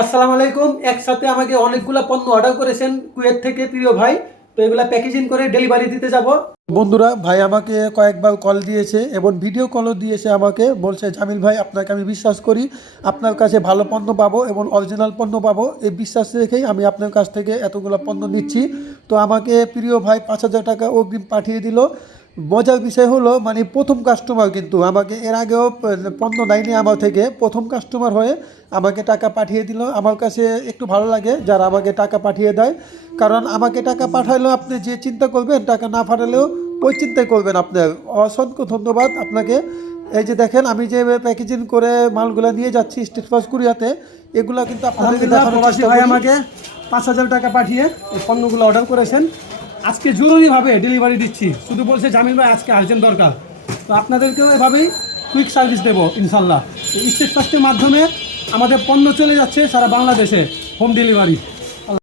আসসালামু আলাইকুম। একসাথে আমাকে অনেকগুলা পণ্য অর্ডার করেছেন কুয়েত থেকে প্রিয় ভাই। তো এগুলা প্যাকেজিং করে ডেলিভারি দিতে যাব। বন্ধুরা ভাই আমাকে কয়েকবার কল দিয়েছে এবং ভিডিও কলও দিয়েছে, আমাকে বলছে জামিল ভাই আপনাকে আমি বিশ্বাস করি, আপনার কাছে ভালো পণ্য পাবো এবং অরিজিনাল পণ্য পাবো, এই বিশ্বাস রেখেই আমি আপনার কাছ থেকে এতগুলো পণ্য নিচ্ছি। তো আমাকে প্রিয় ভাই 5,000 টাকা অগ্রিম পাঠিয়ে দিল। মজার বিষয় হলো মানে প্রথম কাস্টমার, কিন্তু আমাকে এর আগেও পণ্য নেয়নি আমার থেকে, প্রথম কাস্টমার হয়ে আমাকে টাকা পাঠিয়ে দিল। আমার কাছে একটু ভালো লাগে যারা আমাকে টাকা পাঠিয়ে দেয়, কারণ আমাকে টাকা পাঠালেও আপনি যে চিন্তা করবেন, টাকা না পাঠালেও ওই চিন্তাই করবেন। আপনার অসংখ্য ধন্যবাদ আপনাকে। এই যে দেখেন আমি যে প্যাকেজিং করে মালগুলো নিয়ে যাচ্ছি স্টেট ফার্স্ট কুরিয়াতে, এগুলো কিন্তু আপনাদেরকে দেখানোর প্রবাসী চেষ্টা ভাই করি। আমাকে 5,000 টাকা পাঠিয়ে এই পণ্যগুলো অর্ডার করেছেন। আজকে জরুরিভাবে ডেলিভারি দিচ্ছি, শুধু বলছে জামিল ভাই আজকে আর্জেন্ট দরকার। তো আপনাদেরকেও এভাবেই কুইক সার্ভিস দেবো ইনশাল্লাহ। স্টেট ফার্স্টের মাধ্যমে আমাদের পণ্য চলে যাচ্ছে সারা বাংলাদেশে হোম ডেলিভারি।